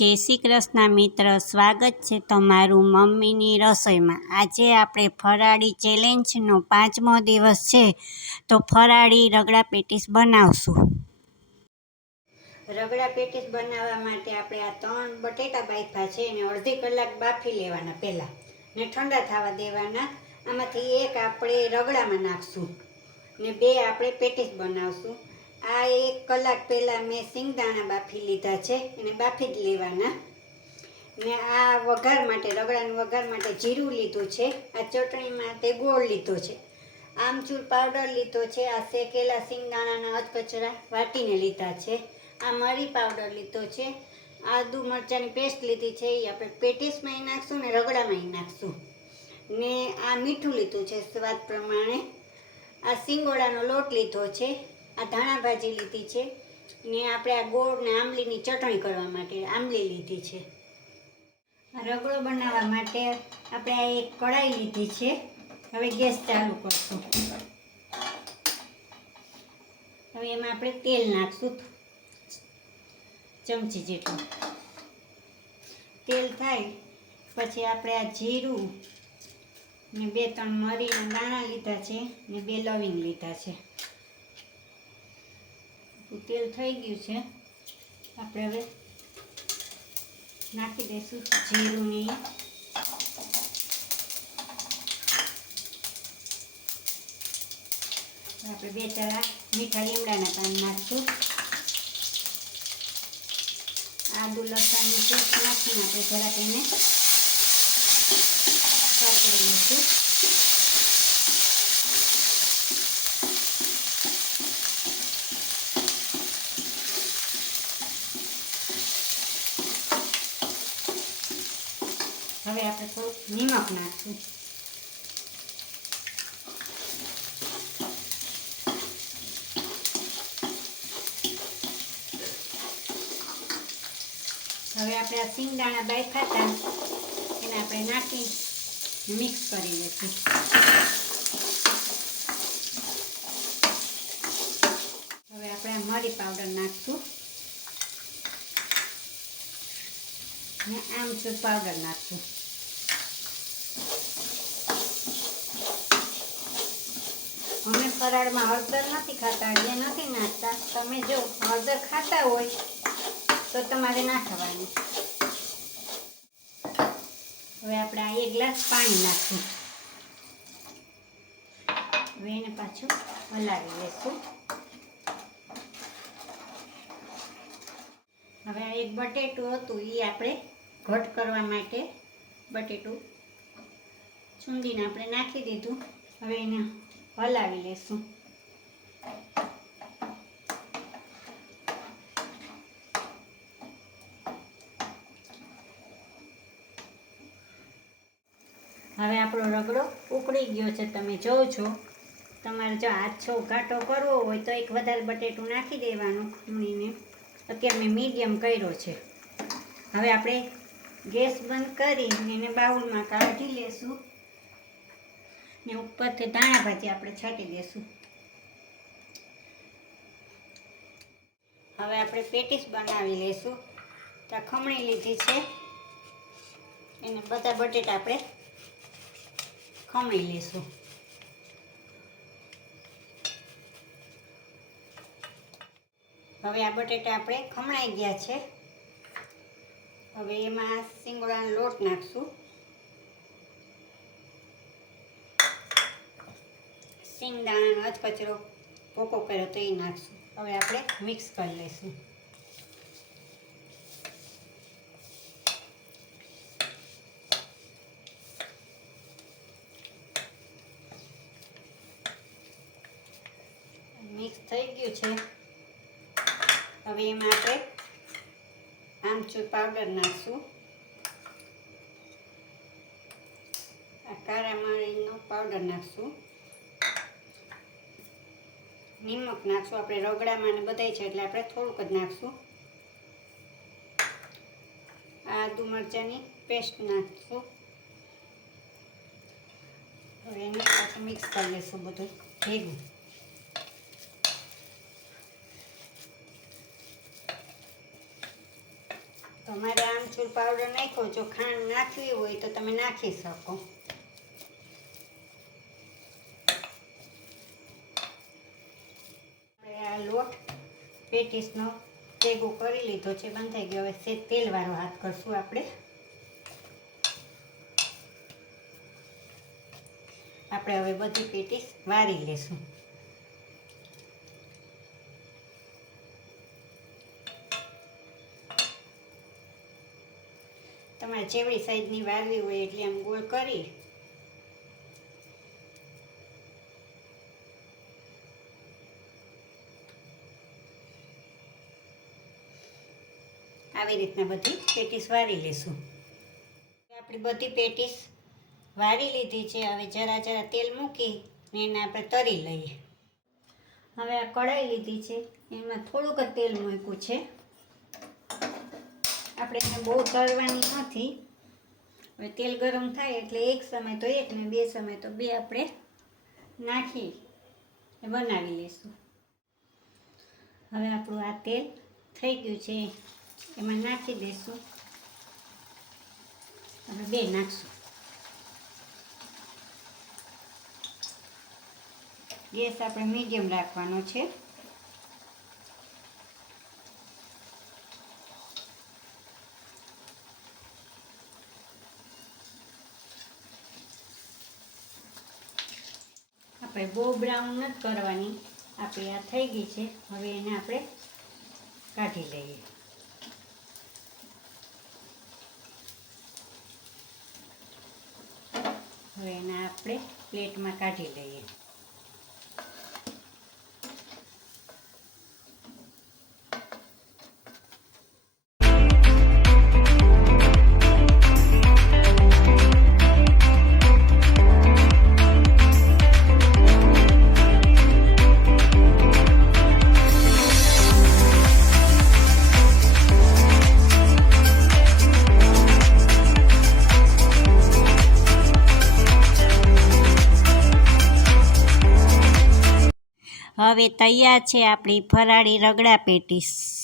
જય શ્રી કૃષ્ણ મિત્ર, સ્વાગત છે તમારું મમ્મીની રસોઈમાં. આજે આપણે ફરાળી ચેલેન્જનો પાંચમો દિવસ છે, તો ફરાળી રગડા પેટીસ બનાવશું. રગડા પેટીસ બનાવવા માટે આપણે આ ત્રણ બટેટા બાફા છે, એને અડધી કલાક બાફી લેવાના પહેલાં. ને ઠંડા થવા દેવાના, આમાંથી એક આપણે રગડામાં નાખશું. ને બે આપણે પેટીસ બનાવશું. આ એક કલાક પહેલાં મેં સિંગદાણા બાફી લીધા છે, એને બાફી જ લેવાના. ને આ વઘાર માટે, રગડાનું વઘાર માટે જીરું લીધું છે, આ ચટણી માટે ગોળ લીધો છે. આમચૂર પાવડર લીધો છે, આ શેકેલા સિંગદાણાના અધકચરા વાટીને લીધા છે. આ મરી પાવડર લીધો છે, આદુ મરચાંની પેસ્ટ લીધી છે એ આપણે પેટીસમાંય નાખશું ને રગડામાંય નાખશું. ને આ મીઠું લીધું છે, સ્વાદ પ્રમાણે. આ સિંગોડાનો લોટ લીધો છે આ ધાણા ભાજી લીધી છે ને આપણે આ ગોળ ને આંબલીની ચટણી કરવા માટે આંબલી લીધી છે. રગડો બનાવવા માટે આપણે આ એક કઢાઈ લીધી છે. હવે ગેસ ચાલુ કરશું. હવે એમાં આપણે તેલ નાખશું. ચમચી જેટલું. તેલ થાય, પછી આપણે આ જીરું ને બે ત્રણ મરીના દાણા લીધા છે ને બે લવિંગ લીધા છે. તેલ થઈ ગયું છે. આપણે હવે નાખી દઈશું જીરું આપણે બે ચાર મીઠા લીમડાના પાન નાખશું. આદુ લસણની પેસ્ટ નાખીને આપણે જરાક એને સાતળી લઈશું હવે આપણે થોડુંક નિમક નાખશું. હવે આપણે આ સિંગદાણા બાફા હતા, એને આપણે નાખી મિક્સ કરી લઈશું હવે આપણે આ મરી પાવડર નાખશું. ને આમચૂર પાવડર નાખશું. ફરાળમાં હળદર નથી ખાતા જે નથી નાખતા. તમે જો હળદર ખાતા હોય તો તમારે ના નાખવાનું હવે આપણે આ એક ગ્લાસ પાણી નાખશું હવે એને પાછું હલાવી લઈશું હવે આ એક બટેટું હતું એ આપણે ઘટ કરવા માટે બટેટું છૂંદીને આપણે નાખી દીધું. હવે એને હલાવી લેશું. હવે આપણો રગડો ઉકળી ગયો છે, તમે જોવો છો. તમારે જો આછો ઘાટો કરવો હોય તો એક વધારે બટેટું નાખી દેવાનું ખમણીને અત્યારે મેં મીડિયમ કર્યો છે. હવે આપણે ગેસ બંધ કરી એને બાઉલમાં કાઢી લેશું. ને ઉપરથી ધાણા ભાજી આપણે છાંટી દઈશું હવે આપણે પેટીસ બનાવી લઈશું તો ખમણી લીધી છે. એને બધા બટેટા આપણે ખમણી લઈશું હવે આ બટેટા આપણે ખમણાઈ ગયા છે. હવે એમાં સિંગોડાનો લોટ નાખશું. સિંગદાણાનો અધકચરો ભૂકો કર્યો તો એ નાખશું. હવે આપણે મિક્સ કરી લઈશું. મિક્સ થઈ ગયું છે. હવે એમાં આપણે આમચૂર પાવડર નાખશું. આ કાળા મરીનો પાવડર નાખશું. નિમક નાખશું, આપણે રગડામાં ને બધાય છે, એટલે આપણે થોડુંક જ નાખશું. આદુ મરચાંની પેસ્ટ નાખશું. હવે એને પાછું મિક્સ કરી લઈશું બધું ભેગું. તમારે આમચૂર પાવડર નાખ્યો, જો ખાંડ નાખવી હોય તો તમે નાખી શકો આપણે આ લોટ પેટીસનો ભેગો કરી લીધો છે બંધ થઈ ગયો. હવે સે, તેલવાળો હાથ કરશું આપણે. આપણે હવે બધી પેટીસ વારી લેશું. તમારે જેવડી સાઈઝની વારવી હોય એટલી આમ ગોળ કરી આવી રીતના બધી પેટીસ વાળી લેશું. આપણી બધી પેટીસ વારી લીધી છે. હવે જરા જરા તેલ મૂકી ને એને આપણે તરી લઈએ. હવે આ કઢાઈ લીધી છે. એમાં થોડુંક જ તેલ મૂક્યું છે. આપણે એને બહુ તળવાની નથી. હવે તેલ ગરમ થાય એટલે એક સમય તો એક ને બે સમય તો બે આપણે નાખી બનાવી લઈશું હવે આપણું આ તેલ થઈ ગયું છે. એમાં નાખી દઈશું હવે બે નાખશું. ગેસ આપણે મીડિયમ રાખવાનો છે. આપણે બહુ બ્રાઉન નથી કરવાની. આપણે આ થઈ ગઈ છે. હવે એને આપણે કાઢી લઈએ. હવે એને આપણે પ્લેટમાં કાઢી લઈએ. હવે તૈયાર છે આપણી ફરાળી રગડા પેટીસ.